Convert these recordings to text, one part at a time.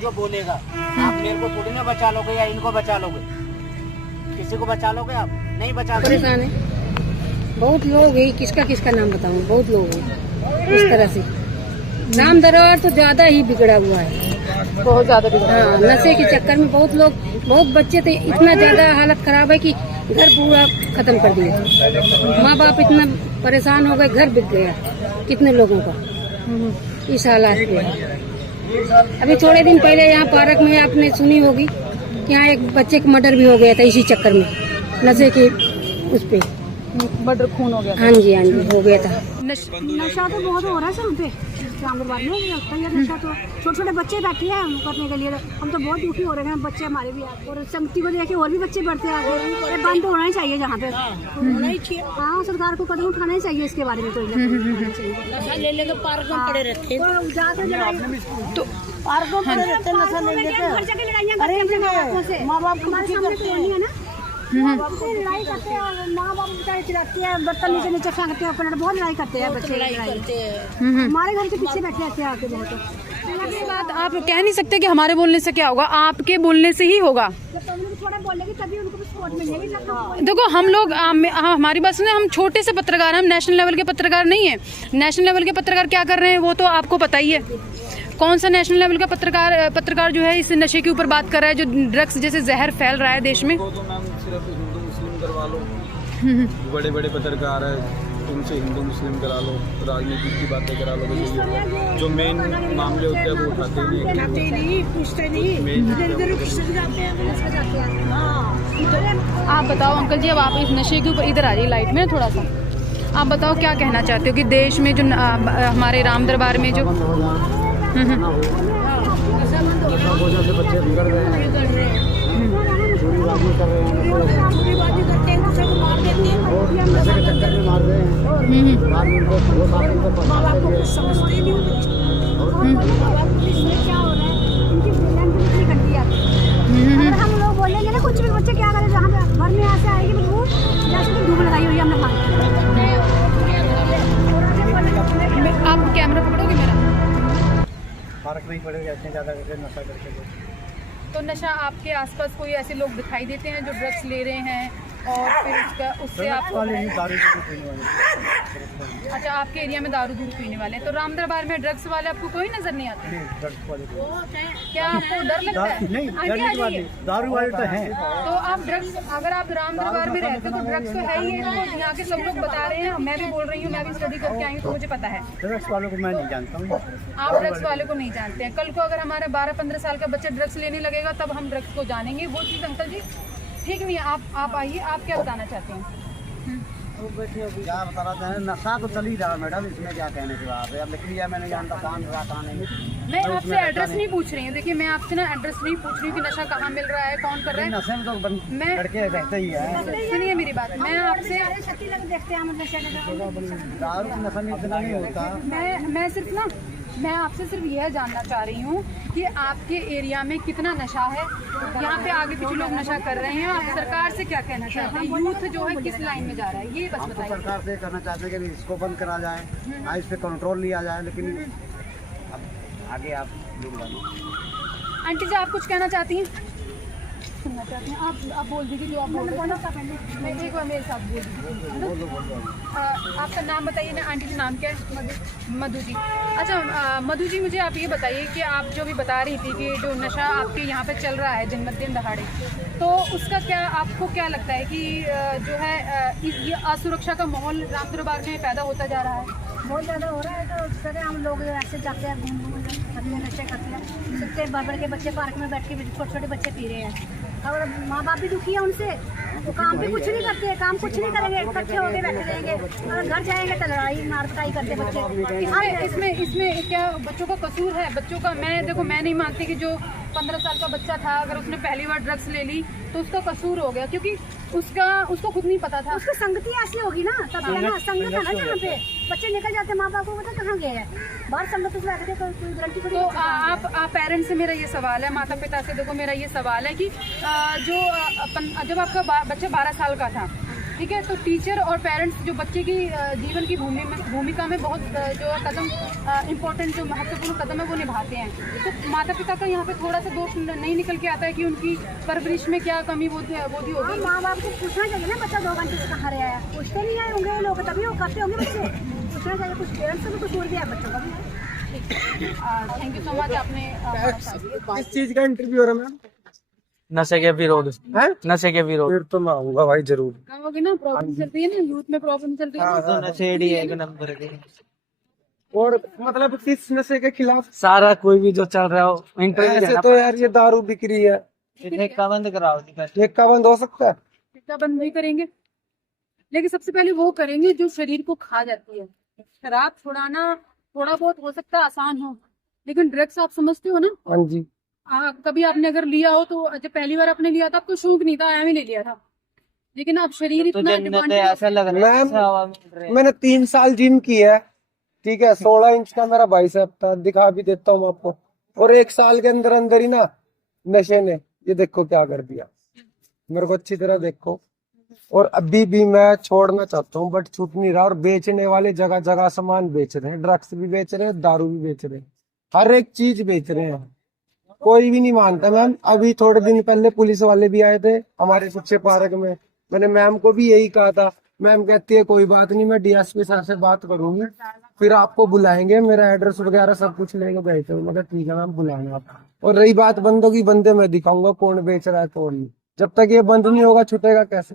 जो बोलेगा। आप मेरे को थोड़ी ना बचा लोगे या इनको बचा लोगे, किसी को बचा लोगे आप? नहीं बचा लोगे। परेशान है बहुत लोग है, किसका किसका नाम बताऊं, बहुत लोग हैं इस तरह से। राम दरबार तो ज्यादा ही बिगड़ा हुआ है, बहुत ज्यादा बिगड़ा। हाँ, नशे के चक्कर में बहुत लोग, बहुत बच्चे थे, इतना ज्यादा हालत खराब है कि घर पूरा खत्म कर दिया। माँ बाप इतना परेशान हो गए, घर बिक गया कितने लोगों का इस हालात में। अभी थोड़े दिन पहले यहाँ पार्क में आपने सुनी होगी कि यहाँ एक बच्चे का मर्डर भी हो गया था इसी चक्कर में, नशे के उस पे मर्डर खून हो गया। हाँ जी हो गया था। नशा तो बहुत हो रहा है सर पे रामदरबार में, लगता है नशा तो छोटे छोटे बच्चे बैठे हैं करने के लिए। हम तो बहुत दुखी हो रहे हैं, बच्चे हमारे भी और संगति को देखे और भी बच्चे बढ़ते हैं आगे। ये बंद होना ही चाहिए जहाँ पे, होना ही चाहिए। हाँ, सरकार को कदम उठाना ही चाहिए इसके बारे में। तो नशा ले लेकर पार्क में पड़े रहते हैं, तो पार्क में पड़े रहते हैं नशा ले लेकर। माँ बाप हमारे सामने तो नहीं है ना, लड़ाई करते हैं, माँ बाप बेचारे चिल्लाते हैं, बर्तन नीचे नीचे फेंकते हैं, अपना बहुत लड़ाई करते हैं बच्चे। हमारे घर के पीछे बैठे रहते हैं आके बहुत। ये बात आप कह नहीं सकते कि हमारे बोलने से क्या होगा, आपके बोलने से ही होगा। जब पब्लिक थोड़ा बोलेगी तभी उनको भी सपोर्ट मिलेगी। देखो हम लोग हमारी बात सुने, हम छोटे से पत्रकार हैं, हम नेशनल लेवल के पत्रकार नहीं है। नेशनल लेवल के पत्रकार क्या कर रहे हैं वो तो आपको पता ही है। कौन सा नेशनल लेवल का पत्रकार जो है इस नशे के ऊपर बात कर रहा है, जो ड्रग्स जैसे जहर फैल रहा है देश में। तो मैम सिर्फ हिंदू मुस्लिम करवा लो, बड़े बड़े पत्रकार है उनसे हिंदू मुस्लिम करा लो, राजनीति की बातें करा लो, जो मेन मामले होते हैं वो उठाते नहीं, पूछते नहीं। आप बताओ अंकल जी, अब आप इस नशे के ऊपर इधर आ जाइए लाइट में थोड़ा सा, आप बताओ क्या कहना चाहते हो कि देश में जो हमारे राम दरबार में जो से बच्चे बिगड़ रहे हैं, चोरीबाजी कर रहे हैं, और नशे के चक्कर में मार रहे हैं। बाद में उनको वो साथ उनको समझते नहीं अगर हम लोग बोलेंगे ना कुछ भी, बच्चे क्या करें, जहाँ पे घर में ऐसे आएगी बदबू, जैसे कि धूप लगाई हुई है हमने आप कैमरा पकड़ोगे मेरा? फर्क नहीं पड़ेगा इतने ज़्यादा करके नशा करके। तो नशा आपके आसपास कोई ऐसे लोग दिखाई देते हैं जो ड्रग्स ले रहे हैं और फिर उससे आप अच्छा आपके एरिया में दारू दूध पीने वाले हैं, तो राम दरबार में ड्रग्स वाले आपको कोई नजर नहीं आते? क्या आपको डर लगता है? नहीं, दारू वाले तो हैं। तो आप ड्रग्स, अगर आप राम दरबार में रहते हो तो ड्रग्स तो है ही है, तो यहाँ के सब लोग बता रहे हैं, मैं भी बोल रही हूँ, मैं भी स्टडी करके आई हूँ तो मुझे पता है। ड्रग्स वालों को मैं नहीं जानता हूँ। आप ड्रग्स वाले को नहीं जानते हैं। कल को अगर हमारा 12-15 साल का बच्चा ड्रग्स लेने लगेगा तब हम ड्रग्स को जानेंगे, वो चीज़ अंकल जी ठीक नहीं है। आप आइए, आप क्या बताना चाहते हैं? क्या बता रहा था, नशा तो चल ही रहा मैडम, इसमें क्या कहने की बात है। लेकिन यह मैं नहीं जानता कहाँ रहा कहाँ नहीं। मैं आपसे एड्रेस नहीं पूछ रही हूँ, देखिए मैं आपसे ना एड्रेस नहीं पूछ रही हूँ कि नशा कहाँ मिल रहा है, कौन कर रहा है। नशे में तो मैं लड़के रहते ही है। सुनिए मेरी बात, मैं आपसे देखते हैं दारू नशा में इतना नहीं होता। मैं सिर्फ ना मैं आपसे सिर्फ यह जानना चाह रही हूँ कि आपके एरिया में कितना नशा है, यहाँ पे आगे पीछे लोग नशा कर रहे हैं, आप सरकार से क्या कहना चाहते हैं? यूथ जो है किस लाइन में जा रहा है ये बस हम तो बताइए। सरकार से कहना चाहते हैं कि इसको बंद करा जाए, इस पे कंट्रोल लिया जाए, लेकिन अब आगे आप लोग जानो। आंटी जी आप कुछ कहना चाहती हैं? सुनना चाहती हैं आप बोल दीजिए जो आप बोल रहे हैं। मैं एक बार मेरे साथ बोल दीजिए। आपका नाम बताइए ना आंटी जी, नाम क्या है? मधु जी। अच्छा मधु जी, मुझे आप ये बताइए कि आप जो भी बता रही थी कि जो नशा आपके यहाँ पे चल रहा है दिन दहाड़े, तो उसका क्या आपको क्या लगता है कि जो है ये असुरक्षा का माहौल राम दरबार में पैदा होता जा रहा है? बहुत ज़्यादा हो रहा है। तो सरे हम लोग ऐसे जाते हैं, घूम करते हैं, नशे करते हैं, सबसे बड़े के बच्चे पार्क में बैठ के छोटे छोटे बच्चे पी रहे हैं, और माँ बाप भी दुखी है उनसे, तो काम भी कुछ नहीं करते, काम कुछ नहीं करेंगे, इकट्ठे होकर बैठे रहेंगे, और घर जाएंगे तो लड़ाई मार पिटाई करते बच्चे। इसमें क्या बच्चों का कसूर है? बच्चों का मैं नहीं मानती कि जो 15 साल का बच्चा था अगर उसने पहली बार ड्रग्स ले ली तो उसका कसूर हो गया, क्योंकि उसको खुद नहीं पता था। उसकी संगति ऐसी होगी ना, तब है ना संगत है ना, जहाँ पे बच्चे निकल जाते माँ बाप को पता कहाँ गए हैं, बाहर संगत से बैठते कोई गारंटी थोड़ी। तो आप पेरेंट्स से मेरा ये सवाल है, माता पिता से देखो मेरा ये सवाल है कि जब आपका बच्चा 12 साल का था ठीक है। तो टीचर और पेरेंट्स जो बच्चे की जीवन की भूमिका में बहुत जो कदम इम्पोर्टेंट जो महत्वपूर्ण कदम है वो निभाते हैं। तो माता पिता का यहाँ पे थोड़ा सा दोष नहीं निकल के आता है कि उनकी परवरिश में क्या कमी होती होगी। माँ बाप को पूछना चाहिए ना, बच्चा 2 घंटे से कहाँ रहा है, पूछते नहीं आए होंगे लोग, तभी वो करते होंगे बच्चे। पूछना चाहिए, कुछ पेरेंट्स से भी कुछ बोल दिया बच्चों का भी। Thank you so much. आपने किस चीज का इंटरव्यू हो रहा है मैम? नशे के विरोध है? नशे के विरोध फिर तो मैं आऊंगा भाई जरूर। कहोगे ना, प्रॉब्लम चल रही है ना, यूथ में प्रॉब्लम चल रही है। तो नशेड़ी एक नंबर के और मतलब किस नशे के खिलाफ? सारा कोई भी जो चल रहा हो इंटरव्यू ऐसे तो यार ये दारू बिक्री है, ठेका बंद कराओ। ठेका बंद हो सकता है? ठेका बंद नहीं करेंगे, लेकिन सबसे पहले वो करेंगे जो शरीर को खा जाती है। शराब छुड़ाना थोड़ा बहुत हो सकता है आसान हो, लेकिन ड्रग्स आप समझते हो ना। हाँ जी। कभी आपने अगर लिया हो तो जब पहली बार आपने लिया था आपको शौक नहीं था, आया ही ले लिया था, लेकिन अब शरीर इतना dependent ऐसा लग रहा है मैम मैंने 3 साल जिम की है, ठीक है। 16 इंच का मेरा बाइसेप था, दिखा भी देता हूँ आपको। और 1 साल के अंदर अंदर ही ना नशे ने ये देखो क्या कर दिया, मेरे को अच्छी तरह देखो। और अभी भी मैं छोड़ना चाहता हूँ बट छूट नहीं रहा। और बेचने वाले जगह जगह सामान बेच रहे हैं, ड्रग्स भी बेच रहे हैं, दारू भी बेच रहे हैं, हर एक चीज बेच रहे हैं, कोई भी नहीं मानता मैम। अभी थोड़े दिन पहले पुलिस वाले भी आए थे हमारे सुच्चे पार्क में, मैंने मैम को भी यही कहा था। मैम कहती है कोई बात नहीं, मैं डीएसपी सर से बात करूंगी, फिर आपको बुलाएंगे, मेरा एड्रेस वगैरह सब कुछ लेके बैठे हो। मगर ठीक है मैम, बुलाना आप। और रही बात बंदों की, बंदे मैं दिखाऊंगा कौन बेच रहा है कौन नहीं। जब तक ये बंद नहीं होगा छूटेगा कैसे?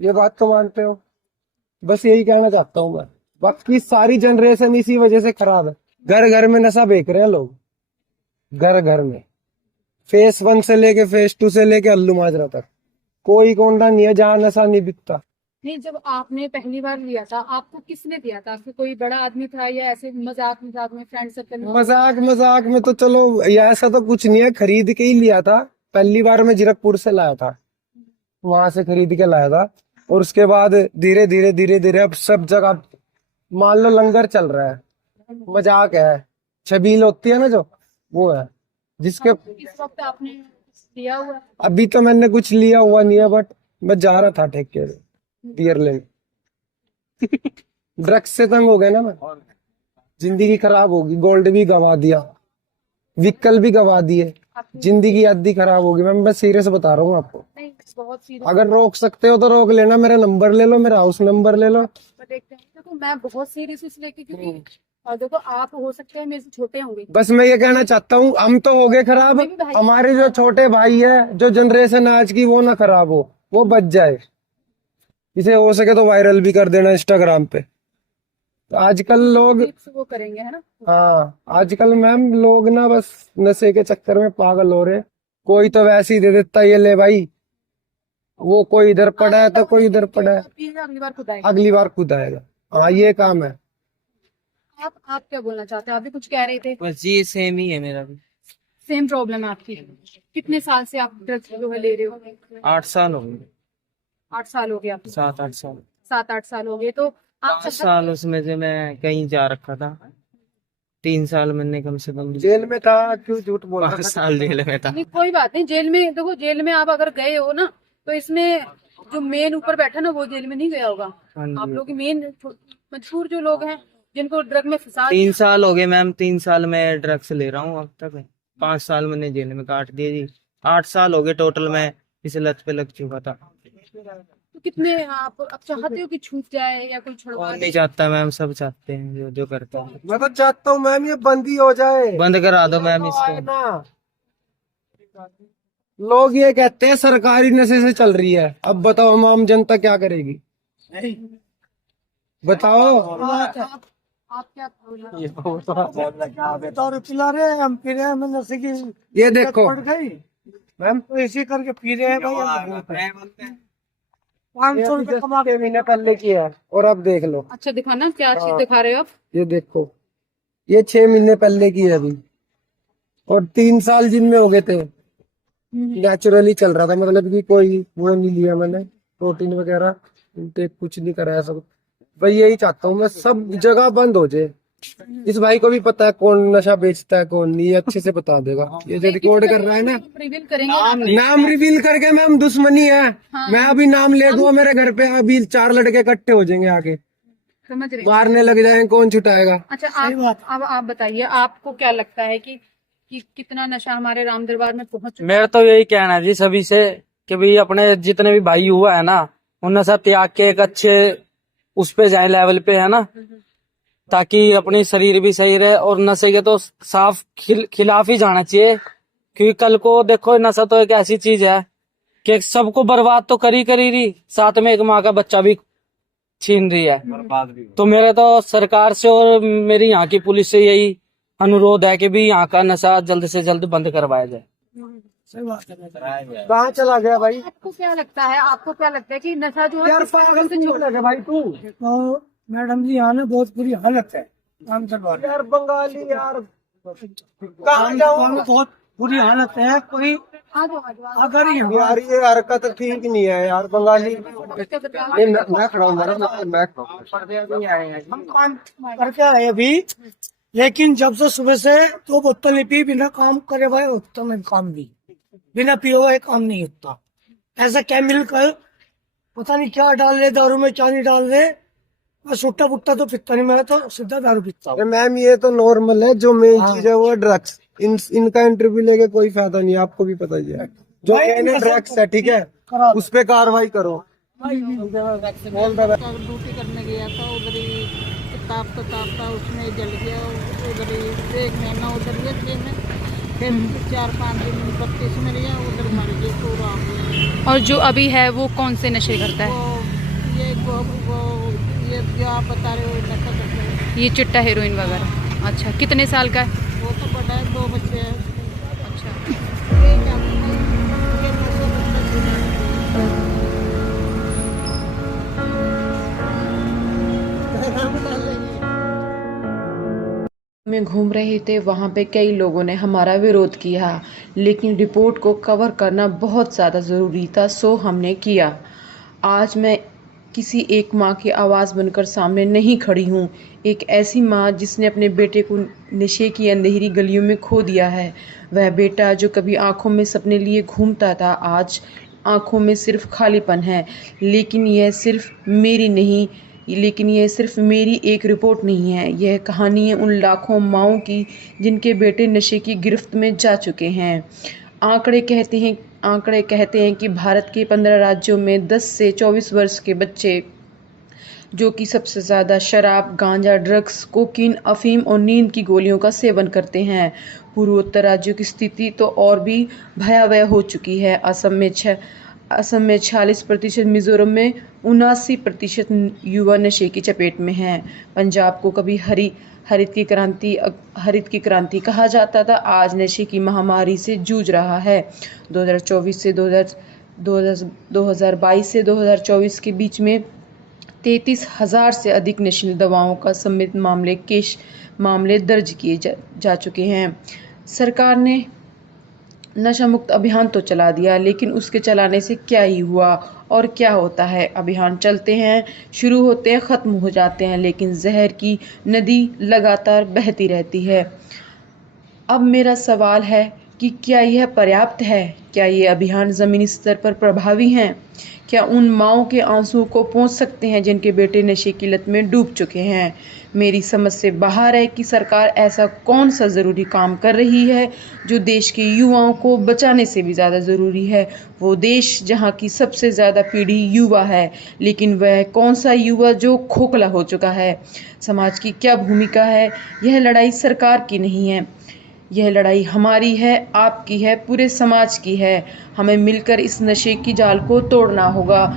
ये बात तो मानते हो? बस यही कहना चाहता हूँ मैं। बाकी सारी जनरेशन इसी वजह से खराब है। घर घर में नशा बेच रहे हैं लोग, घर घर में। फेस 1 से लेके फेस 2 से लेके अल्लू माजरा तक कोई कोंडा नहीं है जहाँ नशा नहीं बिकता। नहीं, जब आपने पहली बार लिया था आपको किसने दिया था? आपको कोई बड़ा आदमी था या ऐसे मजाक मजाक में फ्रेंड सर्कल में? मजाक में तो चलो ऐसा तो कुछ नहीं है, खरीद के ही लिया था। पहली बार मैं जीरकपुर से लाया था, वहां से खरीद के लाया था। और उसके बाद धीरे धीरे अब सब जगह मान लो लंगर चल रहा है, मजाक है, छबील होती है ना जो, वो है जिसके। इस वक्त आपने लिया हुआ? अभी तो मैंने कुछ लिया हुआ नहीं है, बट मैं जा रहा था ठेके से बियर लेने। ड्रग्स से तंग हो गए ना मैं, जिंदगी खराब होगी, गोल्ड भी गवा दिया, व्हीकल भी गवा दिए, जिंदगी आधी खराब होगी। मैं सीरियस बता रहा हूँ आपको। नहीं, बहुत सीरियस। अगर रोक सकते हो तो रोक लेना, मेरा नंबर ले लो, मेरा हाउस नंबर ले लो। देखते हैं, देखो मैं बहुत सीरियस इसलिए क्योंकि और देखो आप हो सकते हैं मेरे से छोटे होंगे। बस मैं ये कहना चाहता हूँ, हम तो हो गए खराब, हमारे जो छोटे भाई है, जो जनरेशन आज की, वो ना खराब हो, वो बच जाए। इसे हो सके तो वायरल भी कर देना इंस्टाग्राम पे। तो आजकल लोग वो करेंगे, है ना? हाँ, आजकल मैम लोग ना बस नशे के चक्कर में पागल हो रहे। कोई तो वैसे ही दे देता, ये ले भाई, वो कोई इधर पड़ा है तो कोई इधर पड़ा है, अगली बार खुद आएगा। अगली बार खुद आएगा। हाँ, ये काम है। आप क्या बोलना चाहते हैं? आप भी कुछ कह रहे थे। बस ये सेम ही है मेरा भी। सेम प्रॉब्लम है आपकी। कितने साल से आप ड्रग्स जो है ले रहे हो? 8 साल हो गए। 8 साल हो गए आपको? 7-8 साल। 7-8 साल हो गए। तो आप 5 साल उसमें से मैं कहीं जा रखा था, 3 साल मैंने कम से कम जेल में था, क्यों झूठ बोल रहा 5 साल जेल में था। नहीं, कोई बात नहीं। जेल में देखो, जेल में आप अगर गए हो ना, तो इसमें जो मेन ऊपर बैठा ना, वो जेल में नहीं गया होगा। आप लोग मेन मशहूर जो लोग हैं जिनको ड्रग में फंसा। 3 साल हो गए मैम, 3 साल मैं ड्रग्स ले रहा हूँ अब तक। 5 साल मैंने जेल में काट दिए जी। 8 साल हो गए टोटल मैं इस लत पे लग चुका था। तो कितने आप अब चाहते हो कि छूट जाए या कोई छुड़वा कौन नहीं चाहता मैम, सब चाहते हैं जो जो करता है। मैं तो चाहता हूँ मैम ये बंद ही हो जाए, बंद करा दो मैम इसको। ना लोग ये कहते हैं सरकारी नशे से चल रही है, अब बताओ हम आम जनता क्या करेगी? बताओ। आप क्या दारू पिला रहे हैं, हम पी रहे हैं, हमें नशे की ये देखो मैम, तो इसी करके पी रहे हैं भाई। 500 रुपए कमा के महीने पहले की है, और अब देख लो। अच्छा दिखाना, क्या चीज दिखा रहे हो आप? ये देखो, ये 6 महीने पहले की है अभी, और 3 साल जिम में हो गए थे। नेचुरली चल रहा था, मतलब कि कोई वो नहीं लिया मैंने, प्रोटीन वगैरह इनटेक कुछ नहीं कराया। सब भाई यही चाहता हूँ मैं, सब जगह बंद हो जाए, इस भाई को भी पता है कौन नशा बेचता है कौन नहीं, ये अच्छे से बता देगा। ये जो रिकॉर्ड कर रहा है ना, रिवील करेंगे नाम रिवील करके मैम दुश्मनी है। मैं अभी नाम ले दूंगा मेरे घर पे, अभी 4 लड़के इकट्ठे हो जाएंगे आगे, समझ रहे हैं? मारने लग जाएंगे, कौन छुटाएगा। अच्छा अब आप बताइए, आपको क्या लगता है कि कितना नशा हमारे राम दरबार में पहुंच चुका है? मेरा तो यही कहना है जी सभी से कि भाई अपने जितने भी भाई हुआ है ना, उन नशा त्याग के एक अच्छे उस पे जाए, लेवल पे, है ना, ताकि अपनी शरीर भी सही रहे। और नशे के तो साफ खिलाफ ही जाना चाहिए, क्योंकि कल को देखो नशा तो एक ऐसी चीज है कि सबको बर्बाद तो कर ही रही, साथ में एक माँ का बच्चा भी छीन रही है। तो मेरा तो सरकार से और मेरी यहाँ की पुलिस से यही अनुरोध है कि भी यहाँ का नशा जल्द से जल्द बंद करवाया जाए। कहाँ चला गया भाई? आपको क्या लगता है कि नशा जो है यार पागल से छोड़ लगे भाई तू। तो मैडम जी यहाँ ना बहुत बुरी हालत है राम दरबार में। यार बंगाली यार, कहाँ जाऊँ? बहुत बुरी हालत है। कोई अगर यार ये हरकत ठीक नहीं है यार, बंगाली। नहीं, मैं खड़ा हूँ मैडम, मैं हम काम करके आए अभी, लेकिन जब से सुबह से 2 बोतल नहीं पी, बिना काम करे भाई होता नहीं काम भी, बिना पिए हुए काम नहीं होता। ऐसा केमिकल पता नहीं क्या डाल रहे दारू में, क्या नहीं डाल रहे। मैं सुट्टा पुट्टा तो पीता नहीं, मैं तो सीधा दारू पीता हूँ। मैम ये तो नॉर्मल है, जो मेन चीज है वो ड्रग्स। इनका इंटरव्यू लेके कोई फायदा नहीं, आपको भी पता ही है। जो ड्रग्स है, ठीक है, उस पे कार्रवाई करो। ड्यूटी करने गया था, उधर ही तापता उसमें जल गया, उधर ही 1 महीना उधर गया ट्रेन में, फिर 4-5 दिन 32 में लिया, उधर मर गया पूरा। और जो अभी है वो कौन से नशे करता है? ये जो आप बता रहे हो नशा करता है, ये चिट्टा हेरोइन वगैरह। अच्छा, कितने साल का है? वो तो बड़ा है, 2 बच्चे हैं। अच्छा, ये क्या बताइए, ये नशा करता है। में घूम रहे थे, वहाँ पे कई लोगों ने हमारा विरोध किया, लेकिन रिपोर्ट को कवर करना बहुत ज़्यादा ज़रूरी था, सो हमने किया। आज मैं किसी एक माँ की आवाज़ बनकर सामने नहीं खड़ी हूँ, एक ऐसी माँ जिसने अपने बेटे को नशे की अंधेरी गलियों में खो दिया है। वह बेटा जो कभी आँखों में सपने लिए घूमता था, आज आँखों में सिर्फ खालीपन है। लेकिन यह सिर्फ मेरी एक रिपोर्ट नहीं है, यह कहानी है उन लाखों माँओं की जिनके बेटे नशे की गिरफ्त में जा चुके हैं। आंकड़े कहते हैं कि भारत के 15 राज्यों में 10 से 24 वर्ष के बच्चे, जो कि सबसे ज़्यादा शराब, गांजा, ड्रग्स, कोकीन, अफीम और नींद की गोलियों का सेवन करते हैं। पूर्वोत्तर राज्यों की स्थिति तो और भी भयावह हो चुकी है। असम में 46%, मिजोरम में 79% युवा नशे की चपेट में हैं। पंजाब को कभी हरित की क्रांति कहा जाता था, आज नशे की महामारी से जूझ रहा है। 2022 से 2024 के बीच में 33,000 से अधिक नशीली दवाओं का संबंधित मामले दर्ज किए जा चुके हैं। सरकार ने नशा मुक्त अभियान तो चला दिया, लेकिन उसके चलाने से क्या ही हुआ और क्या होता है। अभियान चलते हैं, शुरू होते हैं, ख़त्म हो जाते हैं, लेकिन जहर की नदी लगातार बहती रहती है। अब मेरा सवाल है कि क्या यह पर्याप्त है? क्या ये अभियान ज़मीनी स्तर पर प्रभावी हैं? क्या उन माँओं के आंसू को पहुँच सकते हैं जिनके बेटे नशे की लत में डूब चुके हैं? मेरी समझ से बाहर है कि सरकार ऐसा कौन सा ज़रूरी काम कर रही है जो देश के युवाओं को बचाने से भी ज़्यादा ज़रूरी है। वो देश जहाँ की सबसे ज़्यादा पीढ़ी युवा है, लेकिन वह कौन सा युवा जो खोखला हो चुका है। समाज की क्या भूमिका है? यह लड़ाई सरकार की नहीं है, यह लड़ाई हमारी है, आपकी है, पूरे समाज की है। हमें मिलकर इस नशे की जाल को तोड़ना होगा।